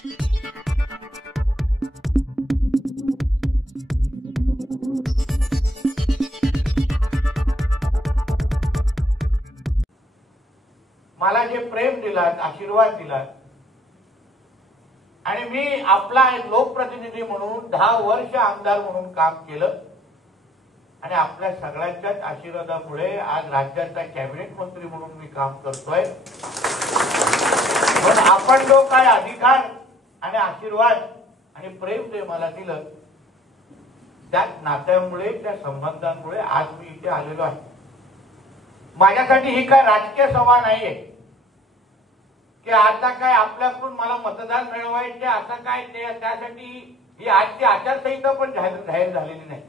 मला जे प्रेम दिलात, आशीर्वाद दिलात आणि मी आपला एक लोकप्रतिनिधी म्हणून 10 वर्ष आमदार म्हणून काम केलं आणि आपल्या सगळ्यांच्याच आशीर्वादामुळे आज राज्याचा कॅबिनेट मंत्री म्हणून मी काम करतोय। पण आपण जो काय अधिकार आणि आशीर्वाद आणि प्रेम जे मला दिलं त्या नात्यामुळे, त्या संबंधांमुळे आज मी इथे आलेलो आहे। माझ्यासाठी ही काय राजकीय सभा नाहीये की आता काय आपल्याकडून मला मतदान मिळवायचे आता काय त्यासाठी ही आजची आचारसंहिता पण जाहीर झालेली नाही।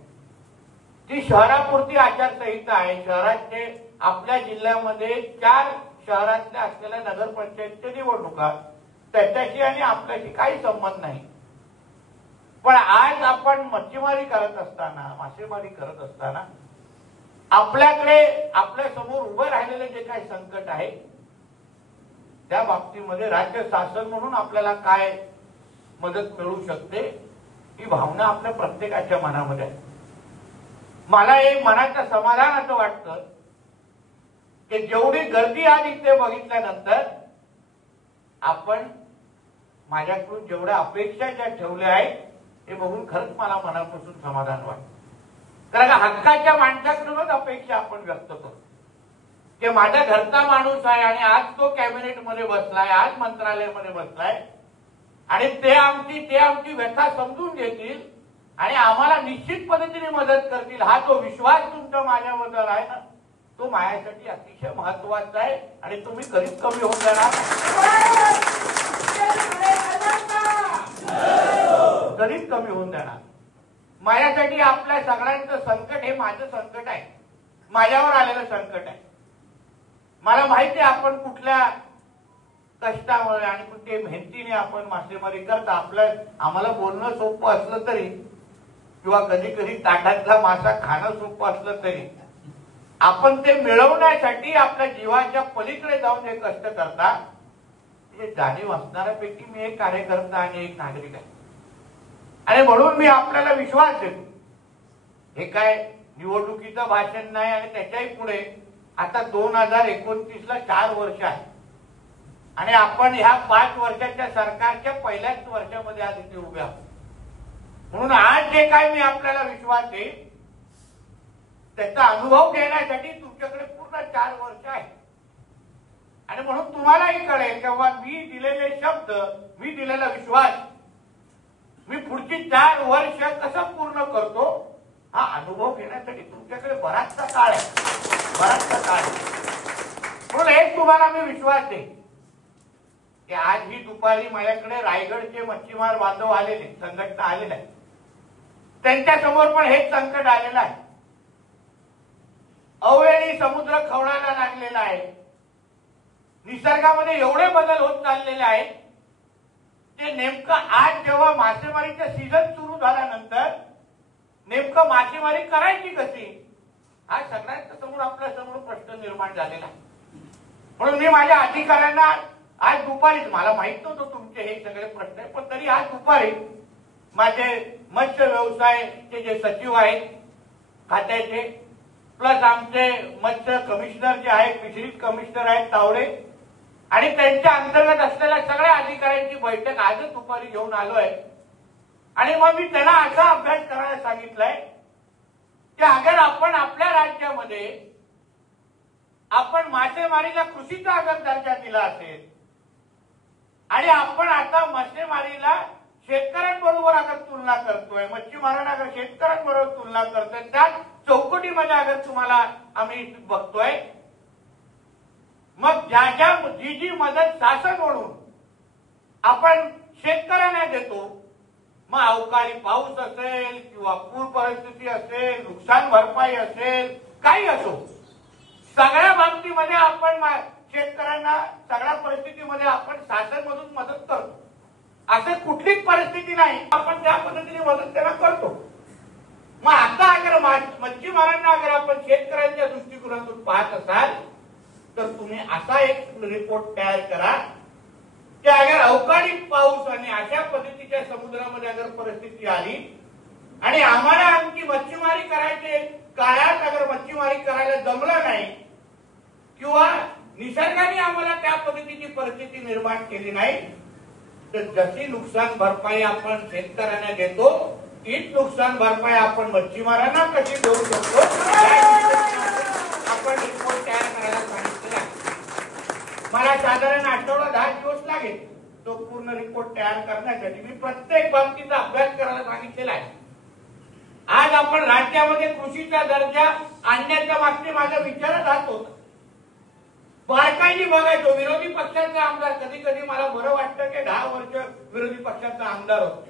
ती शहरापुरती आचारसंहिता आहे। शहराचे आपल्या जिल्ह्यामध्ये 4 शहरातल्या असलेल्या नगरपंचायतच्या निवडणुका त्याच्याशी आणि आपल्याशी काही संबंध नाही। पण आज आपण मच्छीमारी करत असताना, मासेमारी करत असताना आपल्याकडे आपल्या समोर उभं राहिलेले जे काही संकट आहे त्या बाबतीमध्ये राज्य शासन म्हणून आपल्याला काय मदत मिळू शकते ही भावना आपल्या प्रत्येकाच्या मनामध्ये आहे। मला एक मनाचं समाधान असं वाटतं की जेवढी गर्दी आज इथे बघितल्यानंतर आपण माझ्याकडून जेवढ्या अपेक्षा ज्या ठेवल्या आहेत हे बघून खरंच मला मनापासून समाधान वाटतं। कारण हक्काच्या माणसाकडूनच अपेक्षा आपण व्यक्त करतो की माझ्या घरचा माणूस आहे आणि आज तो कॅबिनेट मध्ये बसलाय, आज मंत्रालयामध्ये बसलाय आणि ते आमची व्यथा समजून घेतील आणि आम्हाला निश्चित पद्धतीने मदत करतील हा जो विश्वास तुमचा माझ्याबद्दल आहे ना तो माझ्यासाठी अतिशय महत्वाचा आहे आणि तुम्ही कधीच कमी होऊन जाणार, कधीच कमी होऊन जाणार। माझ्यासाठी आपल्या सगळ्यांचं संकट हे माझं संकट आहे, माझ्यावर आलेलं संकट आहे। मला माहिती आहे आपण कुठल्या कष्टामुळे आणि कुठल्या मेहनतीने आपण मासेमारी करता। आम्हाला बोलणं सोपं असलं तरी किंवा कधी कधी ताटातला मासा खाणं सोपं असलं तरी आपण ते मिळवण्यासाठी आपल्या जीवाच्या पलीकडे जाऊन जे कष्ट करता हे जाणीव असणाऱ्यापैकी मी एक कार्यकर्ता आणि एक नागरिक आहे आणि म्हणून मी आपल्याला विश्वास देतो। हे काय निवडणुकीचं भाषण नाही आणि त्याच्याही पुढे आता 2029 ला 4 वर्ष आहे आणि आपण ह्या 5 वर्षाच्या सरकारच्या पहिल्याच वर्षामध्ये आज इथे उभे आहोत। म्हणून आज जे काय मी आपल्याला विश्वास देईन त्याचा अनुभव घेण्यासाठी तुमच्याकडे पूर्ण 4 वर्ष आहे आणि म्हणून तुम्हालाही कळेल तेव्हा मी दिलेले शब्द, मी दिलेला विश्वास मी पुढची 4 वर्ष कसं पूर्ण करतो हा अनुभव घेण्यासाठी तुमच्याकडे बराचसा काळ आहे, बराचसा काळ आहे। म्हणून एक तुम्हाला मी विश्वास देईन की आज ही दुपारी माझ्याकडे रायगडचे मच्छीमार बांधव आलेले, संघटना आलेल्या आहे, त्यांच्या समोर पण हेच संकट आलेलं आहे। अवेळी समुद्र खवळायला लागलेला आहे, निसर्गामध्ये एवढे बदल होत चाललेले आहेत ते नेमकं आज जेव्हा मासेमारीचा सीझन सुरू झाल्यानंतर नेमकं मासेमारी करायची कशी हा सगळ्यांच्या समोर आपल्या समोर प्रश्न निर्माण झालेला आहे। म्हणून मी माझ्या अधिकाऱ्यांना आज दुपारीच, मला माहित नव्हतं तुमचे हे सगळे प्रश्न आहे पण तरी आज दुपारी माझे मत्स्य व्यवसायाचे जे सचिव आहेत खात्याचे प्लस आमचे मत्स्य कमिशनर जे आहेत, फिशरीज कमिशनर आहेत तावडे आणि त्यांच्या अंतर्गत असलेल्या सगळ्या अधिकाऱ्यांची बैठक आजच दुपारी घेऊन आलोय आणि मग मी त्यांना असा अभ्यास करायला सांगितलाय की अगर आपण आपल्या राज्यामध्ये आपण मासेमारीला कृषीचा अगर दर्जा दिला असेल आणि आपण आता मासेमारीला शेतकऱ्यांबरोबर अगर तुलना करतोय, मच्छीमारांना अगर शेतकऱ्यांबरोबर तुलना करतोय त्याच चौकटीमध्ये अगर तुम्हाला आम्ही बघतोय मग जी मदत शासन म्हणून आपण शेतकऱ्यांना देतो मग अवकाळी पाऊस असेल किंवा पूर परिस्थिती असेल, नुकसान भरपाई असेल, काही असो सगळ्या बाबतीमध्ये आपण शेतकऱ्यांना सगळ्या परिस्थितीमध्ये आपण शासनमधून मदत करतो। असे कुठलीच परिस्थिती नाही आपण त्या पद्धतीने मदत त्यांना करतो। मग आता अगर मच्छीमारांना अगर आपण शेतकऱ्यांच्या दृष्टिकोनातून पाहत असाल तर तुम्ही असा एक रिपोर्ट तयार करा की अगर अवकाळी पाऊस आणि अशा पद्धतीच्या समुद्रामध्ये अगर परिस्थिती आली आणि आम्हाला आमची मच्छीमारी करायचे काळात अगर मच्छीमारी करायला जमलं नाही किंवा निसर्गाने आम्हाला त्या पद्धतीची परिस्थिती निर्माण केली नाही तर जशी नुकसान भरपाई आपण शेतकऱ्यांना देतो तीच नुकसान भरपाई आपण मच्छीमारांना कशी देऊ शकतो आपण रिपोर्ट तयार करायला सांगितलेला आहे. मला साधारण आठवडा 10 दिवस लागेल तो पूर्ण रिपोर्ट तयार करण्यासाठी. मी प्रत्येक बाबतीचा अभ्यास करायला सांगितलेला आहे. आज आपण राज्यामध्ये कृषीचा दर्जा आणण्याच्या मागचे माझा विचारच हाच होता. बारकाईने बघायचो विरोधी पक्षाचा आमदार कधी कधी मला बरं वाटतं की 10 वर्ष विरोधी पक्षाचा आमदार होतो.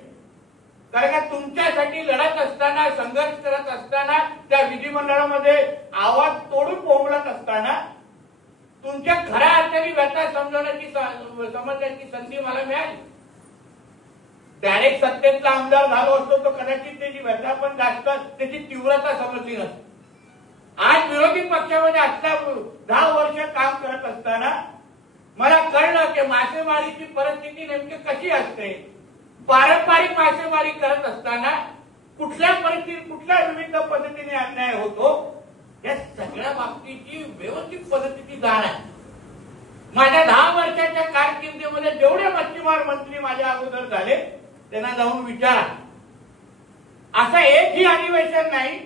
कारण का तुमच्यासाठी लढत असताना संघर्ष करत असताना त्या विधिमंडळामध्ये आवाज तोडून बोंबलत असताना तुमच्या खऱ्या अर्थाने व्यथा समजण्याची संधी मला मिळाली. डायरेक्ट सत्तेतला आमदार झालो असतो तो कदाचित त्याची व्यथा पण जास्त त्याची तीव्रता समजली नसते. आज विरोधी पक्षामध्ये असल्या 10 वर्ष काम करत असताना मला कळलं की मासेमारीची परिस्थिती नेमकी कशी असते. पारंपरिक मासेमारी करत असताना कुठल्या परिस्थितीत कुठल्या विविध पद्धतीने अन्याय होतो या सगळ्या बाबतीची व्यवस्थित पद्धतीची जाण आहे. माझ्या 10 वर्षाच्या कारकिर्दीमध्ये जेवढे मच्छीमार मंत्री माझ्या अगोदर झाले त्यांना जाऊन विचारा. असं एकही अधिवेशन नाही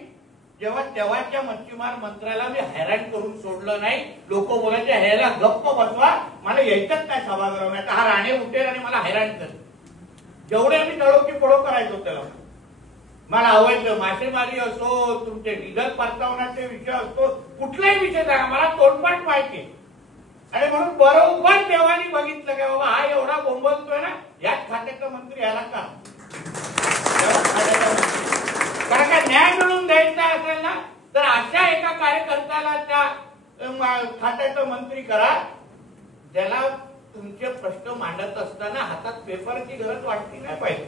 जेव्हा तेव्हाच्या मच्छीमार मंत्र्याला मी हैराण करून सोडलं नाही. लोक बोलायचे ह्याला गप्प बसवा मला यायचंच नाही सभागृहात हा राणे उठेल आणि मला हैराण कर. जेवढे मी तळो की पडो करायचो त्याला. मला अवैध मासेमारी असो तुमचे डिझेल परतावण्याचे विषय असतो कुठलाही विषय सांगा मला तोंडपाठ माहिती आहे. आणि म्हणून बरोबर देवानी बघितलं का बाबा हा एवढा बोंबलतोय ना याच खात्याचा मंत्री याला का. कारण का न्याय मिळवून द्यायचा असेल ना तर अशा एका कार्यकर्त्याला त्या खात्याचा मंत्री करा ज्याला तुमचे प्रश्न मांडत असताना हातात पेपरची गरज वाटली नाही पाहिजे.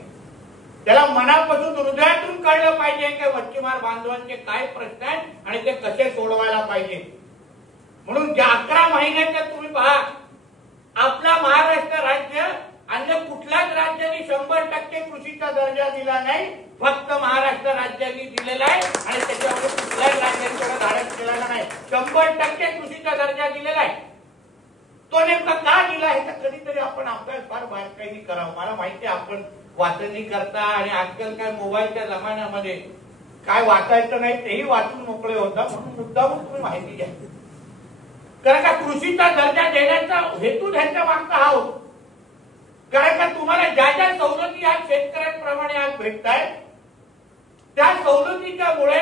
त्याला मनापासून हृदयातून कळलं पाहिजे की मच्छीमार बांधवांचे काय प्रश्न आहेत आणि ते कसे सोडवायला पाहिजे. म्हणून 11 महिन्याच्या तुम्ही पहा आपला महाराष्ट्र राज्य अन्य कुठल्याच राज्याने 100% कृषीचा दर्जा दिला नाही. फक्त महाराष्ट्र राज्याने दिलेला आहे आणि त्याच्यामध्ये कुठल्याच राज्याने धाडस केलेला नाही. 100% कृषीचा दर्जा दिलेला आहे. तो नेमका का दिला आहे तर कधीतरी आपण अभ्यास फार बारकाईने करावा. मला माहिती आहे आपण वाचणी करता आणि आजकाल काय मोबाईलच्या जमान्यामध्ये काय वाचायचं नाही तेही वाचून मोकळे होता. म्हणून मुद्दामून तुम्ही माहिती घ्या. कारण का कृषीचा दर्जा देण्याचा हेतू त्यांच्या मागचा हा होतो. कारण का तुम्हाला ज्या ज्या सवलती आज शेतकऱ्यांप्रमाणे आज भेटत आहेत त्या सवलतीच्या मुळे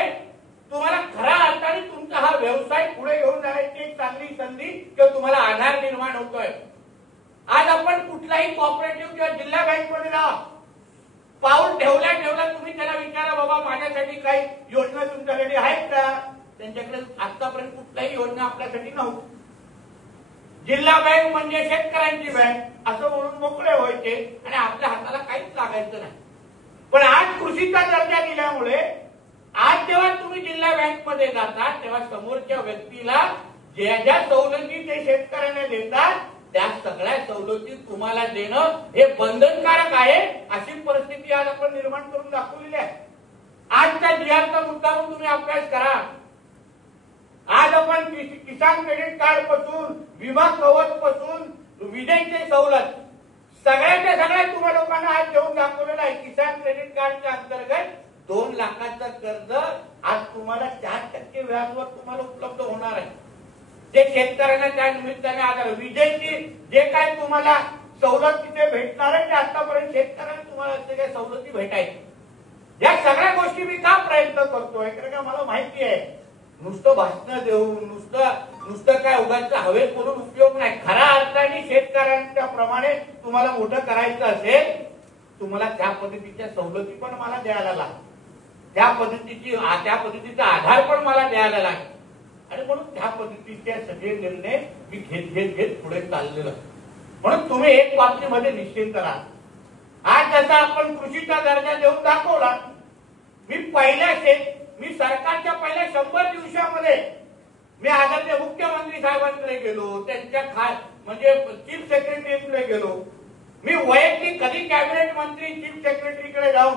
तुम्हाला खऱ्या अर्थाने तुमचा हा व्यवसाय पुढे घेऊन जाण्याची एक चांगली संधी किंवा तुम्हाला आधार निर्माण होतोय. आज आपण कुठलाही कॉपरेटिव्ह किंवा जिल्हा बँकमध्ये जा पाऊल ठेवल्या तुम्ही त्याला विचारा बाबा माझ्यासाठी काही योजना तुमच्याकडे आहेत का. त्यांच्याकडे आतापर्यंत कुठल्याही योजना आपल्यासाठी नव्हती. जिल्हा बँक म्हणजे शेतकऱ्यांची बँक असं म्हणून मोकळे व्हायचे आणि आपल्या हाताला काहीच लागायचं नाही. पण आज कृषीचा दर्जा दिल्यामुळे आज जेव्हा तुम्ही जिल्हा बँक मध्ये जाता तेव्हा समोरच्या व्यक्तीला ज्या ज्या सवलती ते शेतकऱ्यांना देतात त्या सगळ्या सवलती तुम्हाला देणं हे बंधनकारक आहे. अशी परिस्थिती आज आपण निर्माण करून दाखवलेली आहे. आजच्या जीआरचा मुद्दा म्हणून तुम्ही अभ्यास करा. आज आपण किसान क्रेडिट कार्ड पासून विमा कवच पासून विजेची सवलत सगळ्याच्या सगळ्या तुम्हा लोकांना आज देऊन दाखवलेलं आहे. किसान क्रेडिट कार्डच्या अंतर्गत 2 लाखाचं कर्ज आज तुम्हाला 4% व्याजवर तुम्हाला उपलब्ध होणार आहे. जे शेतकऱ्यांना त्या निमित्ताने आधार विजेची जे काय तुम्हाला सवलत तिथे भेटणार आहे ते आतापर्यंत शेतकऱ्यांना तुम्हाला ते काही सवलती भेटायची. या सगळ्या गोष्टी मी का प्रयत्न करतोय कारण का मला माहिती आहे नुसतं भाषण देऊन नुसतं काय उगाच हवेत बोलून उपयोग नाही. खऱ्या अर्थाने शेतकऱ्यांच्या प्रमाणे तुम्हाला मोठं करायचं असेल तुम्हाला त्या पद्धतीच्या सवलती पण मला द्यायला लागतात. त्या पद्धतीचा आधार पण मला द्यायला लागेल. आणि म्हणून त्या पद्धतीचे सगळे निर्णय मी घेत पुढे चाललेलो. म्हणून तुम्ही एक बाबतीमध्ये निश्चिंत राहा. आज जसा आपण कृषीचा दर्जा देऊन दाखवला मी सरकारच्या पहिल्या 100 दिवसामध्ये मी आदरणीय मुख्यमंत्री साहेबांकडे गेलो त्यांच्या म्हणजे चीफ सेक्रेटरीकडे गेलो मी वैयक्तिक कधी कॅबिनेट मंत्री चीफ सेक्रेटरीकडे जाऊन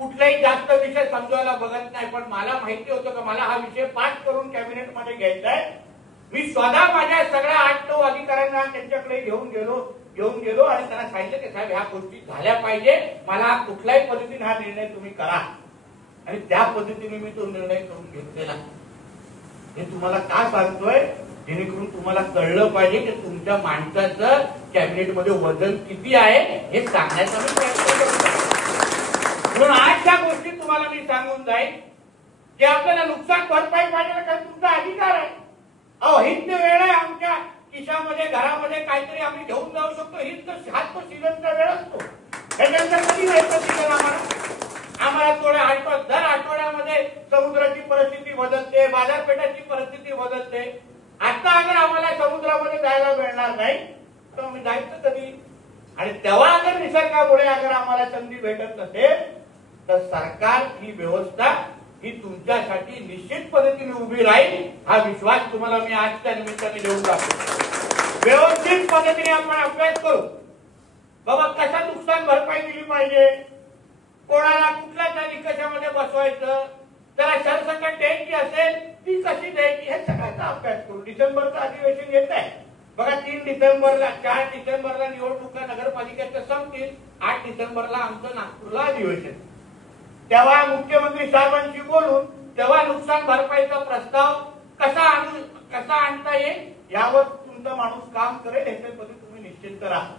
कुठलाही जास्त विषय समजवायला बघत नाही, पण मला माहिती होतं की मला हा विषय पास करून कॅबिनेट मध्ये घ्यायचा आहे. मी स्वतः माझ्या सगळ्या 8-9 अधिकाऱ्यांना त्यांच्याकडे घेऊन गेलो आणि त्यांना सांगितलं की साहेब ह्या गोष्टी झाल्या पाहिजे, मला कुठल्याही पद्धतीने हा निर्णय तुम्ही करा. आणि त्या पद्धतीने मी तो निर्णय करून घेतलेला. हे तुम्हाला का सांगतोय, जेणेकरून तुम्हाला कळलं पाहिजे की तुमच्या माणसाचं कॅबिनेटमध्ये वजन किती आहे हे सांगण्याचा मी प्रयत्न करतो. म्हणून आज त्या गोष्टी तुम्हाला मी सांगून जाईल की आपल्याला नुकसान भरपाई पाहिजे कारण तुमचा अधिकार आहे. हिंद वेळ आहे, आमच्या खिशामध्ये घरामध्ये काहीतरी आम्ही घेऊन जाऊ शकतो. हाच तो सीझनचा वेळ असतो. त्याच्यानंतर कधी व्हायचं सीझन आम्हाला थोड्या दर आठवड्यामध्ये समुद्राची परिस्थिती बदलते, बाजारपेठाची परिस्थिती बदलते. आता अगर आम्हाला समुद्रामध्ये जायला मिळणार नाही तर आम्ही जायचं कधी. आणि तेव्हा अगर निसर्गामुळे अगर आम्हाला संधी भेटत नसेल तर सरकार ही व्यवस्था ही तुमच्यासाठी निश्चित पद्धतीने उभी राहील. हा विश्वास तुम्हाला मी आजच्या निमित्ताने देऊन टाकतो. व्यवस्थित पद्धतीने आपण अभ्यास करू. बाबा कशा नुकसान भरपाई दिली पाहिजे, कोणाला कुठल्या त्या निकषामध्ये बसवायचं, त्याला सरसकट द्यायची असेल ती कशी द्यायची, हे सगळ्याचा अभ्यास करू. डिसेंबरचं अधिवेशन येत आहे बघा. 3 डिसेंबरला 4 डिसेंबरला निवडणुका नगरपालिकेच्या संपतील. 8 डिसेंबरला आमचं नागपूरला अधिवेशन. तेव्हा मुख्यमंत्री साहेबांशी बोलून तेव्हा नुकसान भरपाईचा प्रस्ताव कसा आणता येईल यावर तुमचा माणूस काम करेल. ह्याच्यामध्ये तुम्ही निश्चिंत राहा.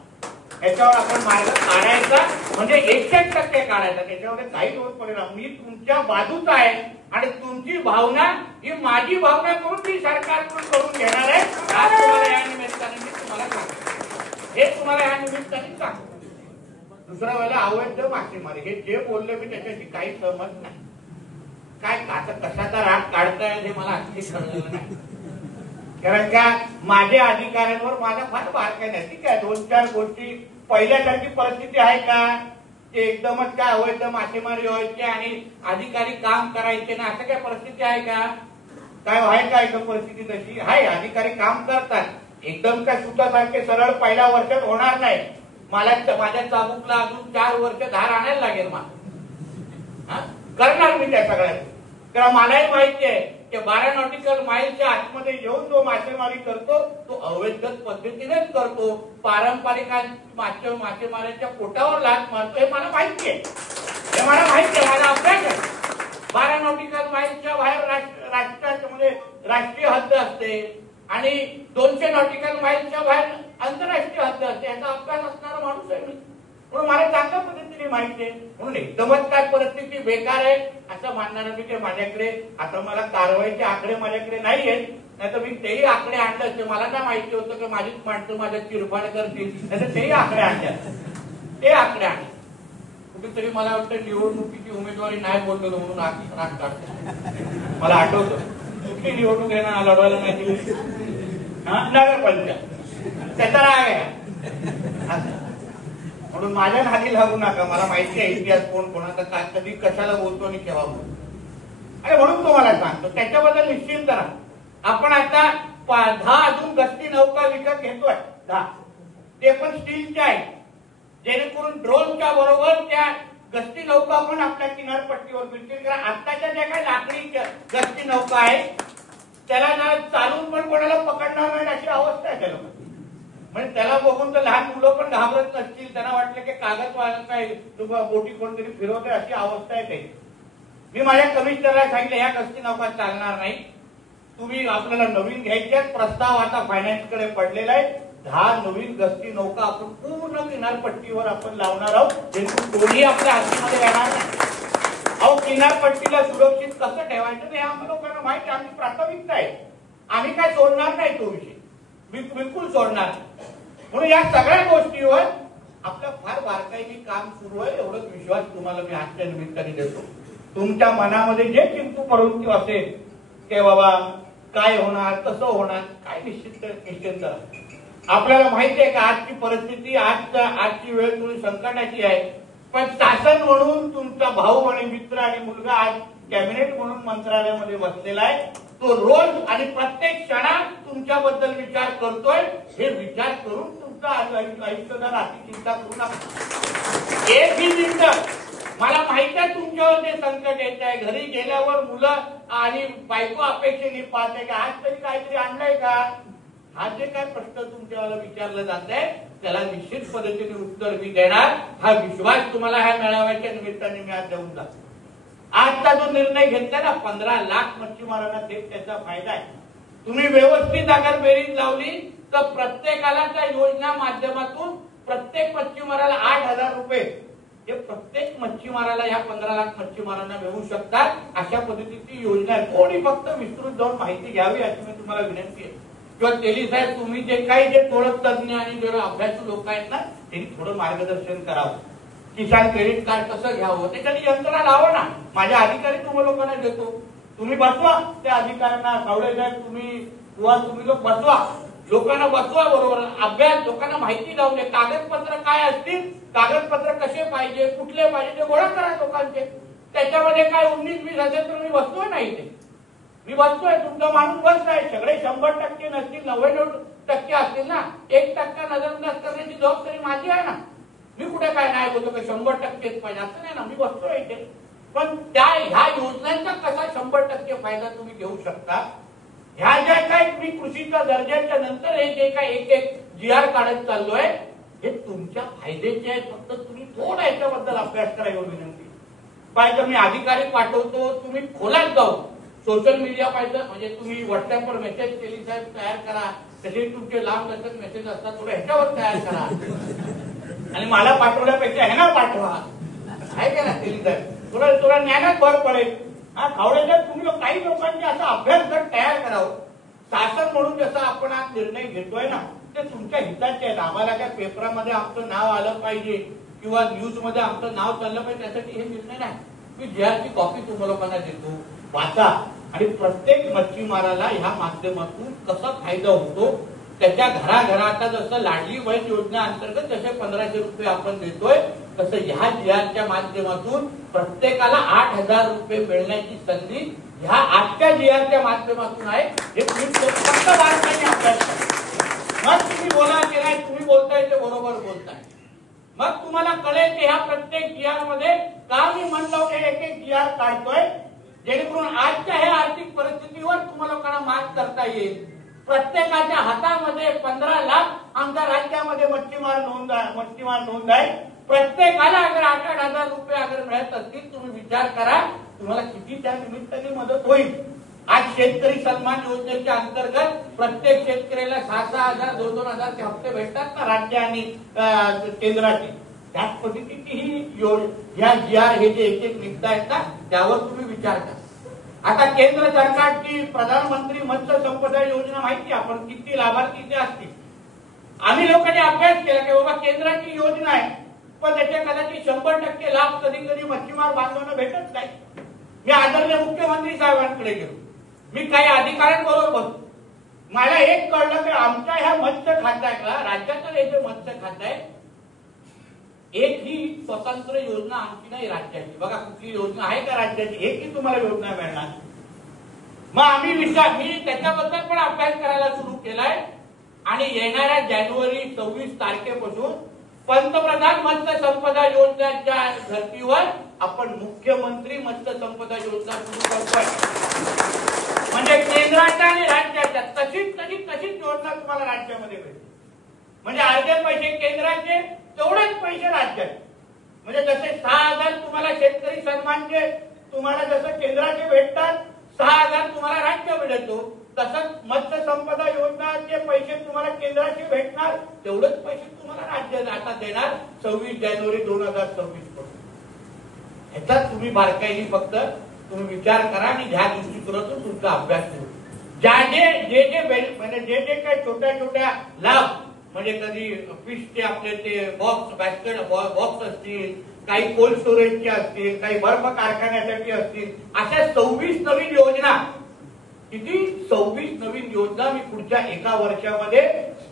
याच्यावर आपण मार्ग काढायचा म्हणजे 100% काढायचा. त्याच्यामध्ये काही दोन परिणाम. मी तुमच्या बाजूच आहे आणि तुमची भावना ही माझी भावना करून ती सरकारकडून करून घेणार आहे. तुम्हाला या निमित्ताने मी तुम्हाला सांगतो. हे तुम्हाला या निमित्ताने सांगतो. दुसऱ्या वेळेला अवैध मासेमारी हे जे बोलले मी त्याच्याशी काही सहमत नाही. काय कशाचा राग काढताय हे मला अगदी कळलेलं नाही. कारण का माझ्या अधिकाऱ्यांवर माझा फार बारकाई नाही. ठीक आहे 2-4 गोष्टी पहिल्यासारखी परिस्थिती आहे का ते एकदमच काय अवैध मासेमारी व्हायची आणि अधिकारी काम करायचे ना असं काय परिस्थिती आहे का? काय आहे का एकदम परिस्थिती तशी आहे? अधिकारी काम करतात. एकदम काय सुतासारखे सरळ पहिल्या वर्षात होणार नाही. माझ्या चाबूकला अजून 4 वर्ष धार आणायला लागेल. मला करणार मी त्या सगळ्यात. कारण मलाही माहिती आहे की 12 नॉटिकल माईलच्या आतमध्ये येऊन जो मासेमारी करतो तो अवैध पद्धतीनेच करतो. पारंपरिक मासेमाऱ्याच्या पोटावर लाट मारतो हे मला माहिती आहे. हे मला माहिती आहे. माझा अभ्यास आहे. 12 नॉटिकल माईलच्या बाहेर राष्ट्रामध्ये राष्ट्रीय हद्द असते आणि 200 नॉटिकल माईलच्या बाहेर आंतरराष्ट्रीय हद्द असते. याचा अभ्यास असणारा माणूस आहे मी. म्हणून मला चांगल्या पद्धतीने माहिती आहे. म्हणून एकदमच काय परिस्थिती बेकार आहे असं मानणार मी की माझ्याकडे आता मला कारवाईचे आकडे माझ्याकडे नाही आहेत. नाही तर मी तेही आकडे आणले असते. मला काय माहिती होतं की माझीच माणसं माझ्या चिरफाड करतील नाही तर तेही आकडे आणले. ते आकडे आणले. कुठेतरी मला वाटतं निवडणुकीची उमेदवारी नाही बोललो म्हणून राग काढतो. मला आठवतं कुठली निवडणूक यांना लढवायला नाही दिली नगरपालिका त्याचा राग आहे. म्हणून माझ्या नादी लागू नका. मला माहिती आहे इतिहास कोण कोणाचा काय कधी कशाला बोलतो आणि केव्हा बोलतो. आणि म्हणून तुम्हाला सांगतो त्याच्याबद्दल निश्चिंत राहा. आपण आता 10 अजून गस्ती नौका विकत घेतोय. 10 ते पण स्टीलच्या आहेत जेणेकरून ड्रोनच्या बरोबर त्या गस्ती नौका पण आपल्या किनारपट्टीवर मिळतील. कारण आत्ताच्या ज्या काही लाकडी गस्ती नौका आहेत त्याला ना चालून पण कोणाला पकडणार नाही अशी अवस्था आहे त्या लोकांची. म्हणजे त्याला बघून तर लहान मुलं पण घाबरत नसतील. त्यांना वाटलं की कागद काय बोटी कोणतरी फिरवते अशी अवस्था आहे त्याची. मी माझ्या कमिशनरला सांगितलं या गस्ती नौका चालणार नाही. तुम्ही आपल्याला नवीन घ्यायच्याच प्रस्ताव आता फायनान्सकडे पडलेला आहे. 10 नवीन गस्ती नौका आपण पूर्ण किनारपट्टीवर आपण लावणार आहोत जेणेकरून कोणी आपल्या हातीमध्ये येणार नाही. अहो किनारपट्टीला सुरक्षित कसं ठेवायचं हे आम्हाला लोकांना माहिती. आमची प्राथमिकता आहे. आम्ही काय सोडणार नाही तो विषय. बिलकुल सोडणार. म्हणून या सगळ्या गोष्टीवर आपलं फार बारकाईने काम सुरू आहे. एवढाच विश्वास तुम्हाला मी आजच्या निमित्ताने देतो. तुमच्या मनामध्ये जे चिंतू परंतु असेल की बाबा काय होणार कसं होणार काय निश्चित आपल्याला माहिती आहे की आजची परिस्थिती आजची वेळ थोडी संकटाची आहे. पण शासन म्हणून तुमचा भाऊ आणि मित्र आणि मुलगा आज कॅबिनेट म्हणून मंत्रालयामध्ये बसलेला आहे. तो रोज आणि प्रत्येक क्षणात तुमच्याबद्दल विचार करतोय. हे विचार करून तुमचं आयुष्य राहते, चिंता करू नका. एकही मिनिट मला माहित आहे तुमच्यावर जे संकट येत आहे, घरी गेल्यावर मुलं आणि बायको अपेक्षेने पाहते का आज तरी काहीतरी आणलंय का, हा जे काय प्रश्न तुमच्यावर विचारलं जात आहे त्याला निश्चित पद्धतीने उत्तर मी देणार. हा विश्वास तुम्हाला ह्या मेळाव्याच्या निमित्ताने मी आज देऊन जातो. आजचा जो निर्णय घेतला ना 15 लाख मच्छीमारांना थेट त्याचा फायदा आहे. तुम्ही व्यवस्थित अगर बेरीज लावली तर प्रत्येकाला त्या योजना माध्यमातून प्रत्येक मच्छीमाराला 8,000 रुपये हे प्रत्येक मच्छीमाराला या 15 लाख मच्छीमारांना मिळू शकतात. अशा पद्धतीची योजना आहे. थोडी फक्त विस्तृत जाऊन माहिती घ्यावी अशी मी तुम्हाला विनंती आहे. किंवा तेली साहेब तुम्ही जे काही जे थोडं तज्ञ आणि जे अभ्यासू लोक आहेत ना त्यांनी थोडं मार्गदर्शन करावं. किसान क्रेडिट कार्ड कसं घ्यावं त्याच्याने यंत्रणा लावा ना. माझ्या अधिकारी तुम्हाला लोकांना देतो, तुम्ही बसवा त्या अधिकाऱ्यांना. सावळे साहेब तुम्ही लोक बसवा, लोकांना बसवा बरोबर. अभ्यास लोकांना माहिती जाऊ दे. कागदपत्र काय असतील, कागदपत्र कसे पाहिजे, कुठले पाहिजे ते गोळा करा लोकांचे. त्याच्यामध्ये काय 19-20 असेल तर मी बसतोय ना इथे, मी बसतोय, तुमचा माणूस बसलाय. सगळे 100% नसतील, 99% असतील ना. 1% नजरअंदाज करण्याची जबाबदारी माझी आहे ना. मी कुठे काय नाही बोलतो की 100%च पाहिजे असं नाही ना. मी बसतोय इथे. पण ह्या योजनांचा कसा 100% फायदा तुम्ही घेऊ शकता. ह्या ज्या काय तुम्ही कृषीच्या दर्जाच्या नंतर हे जे काय एक GR काढत चाललोय हे तुमच्या फायद्याचे आहे. फक्त तुम्ही थोडा याच्याबद्दल अभ्यास करा एवढी विनंती. पाहिजे मी अधिकारी पाठवतो, तुम्ही खोलात जाऊ सोशल मीडिया पाहिजे म्हणजे तुम्ही व्हॉट्सअपवर मेसेज केली साहेब तयार करा. तसे तुमचे लांब लचक मेसेज असतात थोडे ह्याच्यावर तयार करा आणि मला पाठवल्यापेक्षा ह्यांना पाठवा. आहे का ना केली साहेब, थोडा ज्ञानात भर पडेल. हा खावड्याच्या तुम्ही काही लोकांनी असा अभ्यास गट तयार करावं. शासन म्हणून जसं आपण आज निर्णय घेतोय ना ते तुमच्या हिताचे आहेत. आम्हाला काय पेपरामध्ये आमचं नाव आलं पाहिजे किंवा न्यूज मध्ये आमचं नाव चाललं पाहिजे त्यासाठी हे निर्णय नाही. मी GRची कॉपी तुम्हा लोकांना देतो, वाचा. आणि प्रत्येक मच्छीमाराला ह्या माध्यमातून कसा फायदा होतो त्याच्या घराघरात जसं लाडली बहीण योजना अंतर्गत जसे 1500 रुपये आपण देतोय तसं ह्या GRच्या माध्यमातून प्रत्येकाला 8,000 रुपये मिळण्याची संधी ह्या आजच्या GRच्या माध्यमातून आहे. हे तुम्ही फक्त बारकाईने अभ्यास करा. मग तुम्ही बोला की नाही, तुम्ही बोलताय ते बरोबर बोलताय. मग तुम्हाला कळेल की ह्या प्रत्येक GR मध्ये का मी म्हणलो की एक GR काढतोय जेणेकरून आजच्या ह्या आर्थिक परिस्थितीवर तुम्हाला लोकांना मात करता येईल. प्रत्येकाच्या हातामध्ये 15 लाख आमच्या राज्यामध्ये मच्छीमार नोंद आहे. प्रत्येकाला अगर 8,000 रुपये अगर मिळत असतील तुम्ही विचार करा तुम्हाला किती त्या निमित्ताने मदत होईल. आज शेतकरी सन्मान योजनेच्या अंतर्गत प्रत्येक शेतकऱ्याला 6,000 2,000 हप्ते भेटतात ना राज्य आणि केंद्राचे. त्याच पद्धतीची ही ह्या GR हे जे एक निघतायत ना त्यावर तुम्ही विचार करा. आता केंद्र सरकारची प्रधानमंत्री मत्स्य संपदा योजना माहिती आपण किती लाभार्थी ते असतील. आम्ही लोकांनी अभ्यास केला की बाबा केंद्राची योजना आहे पण त्याच्या कदाचित 100% लाभ कधी कधी मच्छीमार बांधवांना भेटत नाही. मी आदरणीय मुख्यमंत्री साहेबांकडे गेलो, मी काही अधिकाऱ्यांबरोबर बसलो. मला एक कळलं की आमच्या ह्या मत्स्य खात्याला राज्याचं हे जे मत्स्य खातं आहे एक ही स्वतंत्र योजना आमची नाही राज्याची. बघा कुठली योजना आहे का राज्याची, एक ही तुम्हाला योजना मिळणार. मग मी त्याच्याबद्दल पण अभ्यास करायला सुरू केलाय आणि येणाऱ्या जानेवारी 26 तारखेपासून पंतप्रधान मत्स्य संपदा योजनेच्या धर्तीवर आपण मुख्यमंत्री मत्स्य संपदा योजना सुरू करतोय. म्हणजे केंद्राच्या आणि राज्याच्या तशीच योजना तुम्हाला राज्यामध्ये मिळेल. म्हणजे अर्धे पैसे केंद्राचे तेवढेच पैसे राज्याचे. म्हणजे जसे 6,000 तुम्हाला शेतकरी सन्मानचे तुम्हाला जसं केंद्राचे भेटतात 6,000 तुम्हाला राज्य मिळतो तसंच मत्स्य संपदा योजनाचे पैसे तुम्हाला केंद्राचे भेटणार तेवढेच पैसे तुम्हाला राज्य आता देणार 26 जानेवारी 2026 पासून. ह्याचा तुम्ही बारकाईने फक्त तुम्ही विचार करा आणि ह्या दृष्टिकोनातून तुमचा अभ्यास करू. जे काही छोट्या लाभ म्हणजे कधी फिशचे आपले ते बॉक्स बास्केट बॉक्स असतील, काही कोल्ड स्टोरेजचे असतील, काही बर्फ कारखान्यासाठी असतील, अशा 26 नवीन योजना. किती 26 नवीन योजना मी पुढच्या एका वर्षामध्ये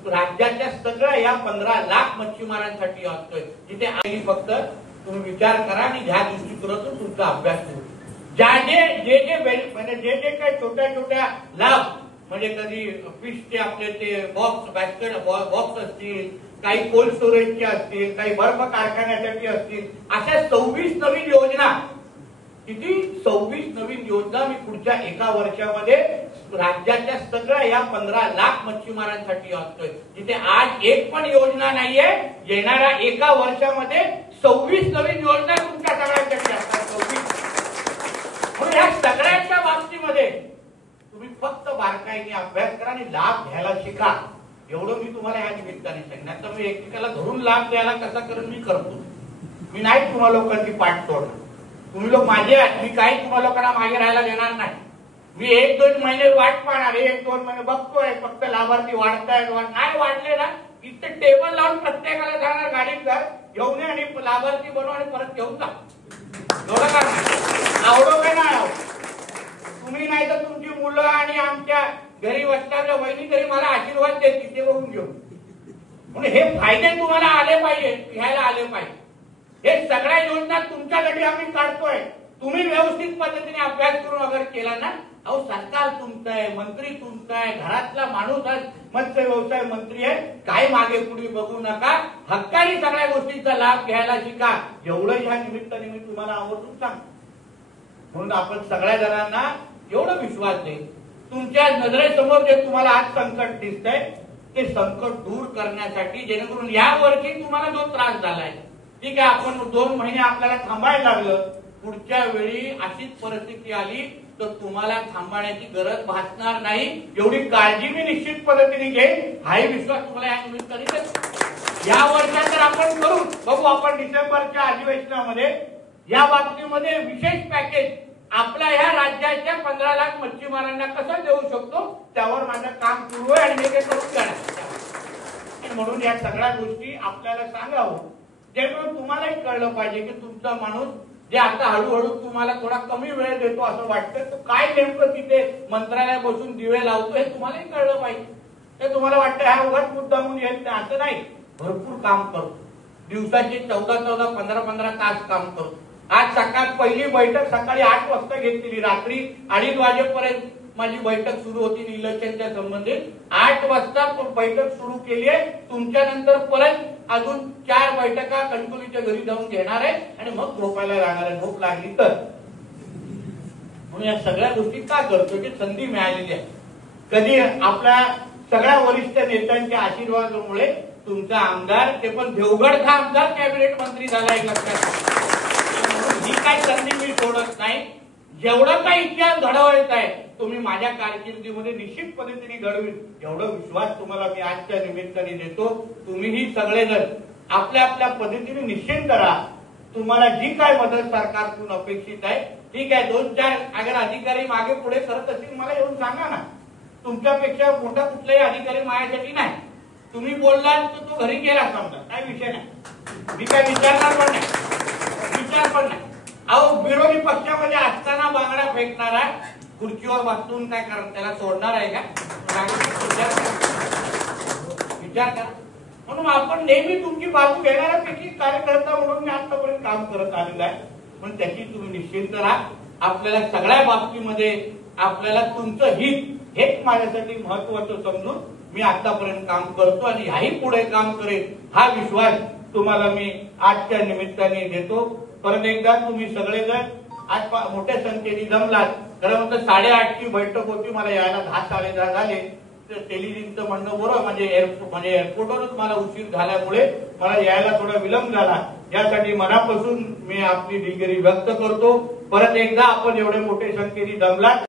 राज्याच्या सगळ्या या 15 लाख मच्छीमारांसाठी असतोय. जिथे आई फक्त तुम्ही विचार करा आणि ह्या दृष्टिकोनातून तुमचा अभ्यास करू. जे काही छोट्या लाभ म्हणजे कधी फिशचे आपले ते बॉक्स बास्केट बॉक्स असतील, काही कोल्ड स्टोरेजची असतील, काही बर्फ कारखान्यासाठी असतील, अशा 26 नवीन योजना, किती 26 नवीन योजना मी पुढच्या एका वर्षामध्ये राज्याच्या सगळ्या या 15 लाख मच्छीमारांसाठी आणतोय, जिथे आज एक पण योजना नाहीये. येणाऱ्या एका वर्षामध्ये 26 नवीन योजना तुमच्या सगळ्यांसाठी असतात. 26. म्हणून या सगळ्यांच्या बाबतीमध्ये तुम्ही फक्त बारकाईने अभ्यास करा आणि लाभ घ्यायला शिका. एवढं मी तुम्हाला या निमित्ताने सांगणार. तर मी एकमेकाला धरून लाभ द्यायला कसा करून मी करतो. मी नाही तुम्हा लोकांची पाठ तोडणार. तुम्ही लोक माझे आहात. मी काही तुम्हा लोकांना मागे राहायला देणार नाही. मी 1-2 महिने वाट पाहणार. 1-2 महिने बघतोय फक्त लाभार्थी वाढतायत. नाही वाढले ना, इथे टेबल लावून प्रत्येकाला जाणार गाडीत घर घेऊन ये आणि लाभार्थी बनव आणि परत घेऊन जा. एवढं का आवडो काय नाही आवड. तुम्ही नाही तर तुमची मुलं आणि आमच्या घरी बसणाऱ्या वहिनी तरी मला आशीर्वाद देतील, ते बघून घेऊ. म्हणून हे फायदे तुम्हाला आले पाहिजे, घ्यायला आले पाहिजे. हे सगळ्या योजना तुमच्यासाठी आम्ही काढतोय. तुम्ही व्यवस्थित पद्धतीने अभ्यास करून अगर केला ना, अहो सरकार तुमचं आहे, मंत्री तुमचा आहे, घरातला माणूस आहे, मत्स्य व्यवसाय मंत्री आहे. काय मागे पुढे बघू नका. हक्काने सगळ्या गोष्टींचा लाभ घ्यायला शिका. एवढं ह्या निमित्ताने मी तुम्हाला आवर्जून सांगतो. म्हणून आपण सगळ्या जणांना एवढा विश्वास दे. तुमच्या नजरेसमोर जे तुम्हाला आज संकट दिसतंय ते संकट दूर करण्यासाठी, जेणेकरून या वर्षी तुम्हाला जो त्रास झालाय, ठीक आहे, आपण 2 महिने आपल्याला थांबायला लागलं. पुढच्या वेळी अशीच परिस्थिती आली तर तुम्हाला थांबण्याची गरज भासणार नाही. एवढी काळजी मी निश्चित पद्धतीने घेईन. हाही विश्वास तुम्हाला या निमित्ताने देतो. या वर्षात तर आपण करू बघू. आपण डिसेंबरच्या अधिवेशनामध्ये या बाबतीमध्ये विशेष पॅकेज आपल्या ह्या राज्याच्या 15 लाख मच्छीमारांना कसं देऊ शकतो त्यावर माझं काम सुरू आहे आणि मी ते करून जाणार. म्हणून या सगळ्या गोष्टी आपल्याला सांगावं, जेणेकरून तुम्हालाही कळलं पाहिजे की तुमचा माणूस जे आता हळूहळू तुम्हाला थोडा कमी वेळ देतो असं वाटतं, तो काय नेमकं तिथे मंत्रालयात बसून दिवे लावतो हे तुम्हालाही कळलं पाहिजे. ते तुम्हाला वाटतं हा उगाच मुद्दा म्हणून येत नाही, असं नाही. भरपूर काम करतो. दिवसाचे 14-14, 15-15 तास काम करतो. आज सकाळ पहिली बैठक सकाळी 8 वाजता घेतलेली. रात्री 2:30 वाजेपर्यंत माझी बैठक सुरू होती इलेक्शनच्या संबंधित. 8 वाजता बैठक सुरू केली आहे. तुमच्या नंतर परत अजून 4 बैठका कणकवलीच्या घरी जाऊन घेणार आहे आणि मग झोपायला जाणार आहे, झोप लागली तर. म्हणून या सगळ्या गोष्टी का करतो की संधी मिळालेली आहे. कधी आपल्या सगळ्या वरिष्ठ नेत्यांच्या आशीर्वादामुळे तुमचा आमदार, ते पण देवगडचा आमदार कॅबिनेट मंत्री झाला आहे. लक्षात ही काही संधी मी सोडत नाही. जेवढं काही इतिहास घडवायचा आहे तुम्ही माझ्या कारकिर्दीमध्ये निश्चित पद्धतीने घडवील, एवढा विश्वास तुम्हाला मी आजच्या निमित्ताने देतो. तुम्हीही सगळेजण आपल्या आपल्या पद्धतीने निश्चिंत राहा. तुम्हाला जी काय मदत सरकारकडून अपेक्षित आहे, ठीक आहे, 2-4 अगर अधिकारी मागे पुढे करत असतील मला येऊन सांगा ना. तुमच्यापेक्षा मोठा कुठलाही अधिकारी माझ्यासाठी नाही. तुम्ही बोललात तर तो घरी गेला समजा, काय विषय नाही. मी काय विचारणार पण नाही. अहो विरोधी पक्षामध्ये असताना बांगडा फेकणारा खुर्चीवर बसून काय करत त्याला सोडणार आहे का? विचार करा. म्हणून आपण नेहमी तुमची बाजू घेणाऱ्यापैकी कार्यकर्ता म्हणून मी आतापर्यंत काम करत आलेलो आहे. पण त्याची तुम्ही निश्चिंत राहा. आपल्याला सगळ्या बाबतीमध्ये आपल्याला तुमचं हित हेच माझ्यासाठी महत्वाचं समजून मी आतापर्यंत काम करतो आणि ह्याही पुढे काम करेन, हा विश्वास तुम्हाला मी आजच्या निमित्ताने देतो. परत एकदा तुम्ही सगळेजण आज मोठ्या संख्येने जमलात. खरं म्हणतं 8:30ची बैठक होती, मला यायला 10-10:30 झाले. टेलिव्हिजनचं म्हणणं बरोबर, म्हणजे एअरपोर्टवरच मला उशीर झाल्यामुळे मला यायला थोडा विलंब झाला. यासाठी मनापासून मी आपली दिलगिरी व्यक्त करतो. परत एकदा आपण एवढे मोठे संख्येने जमलात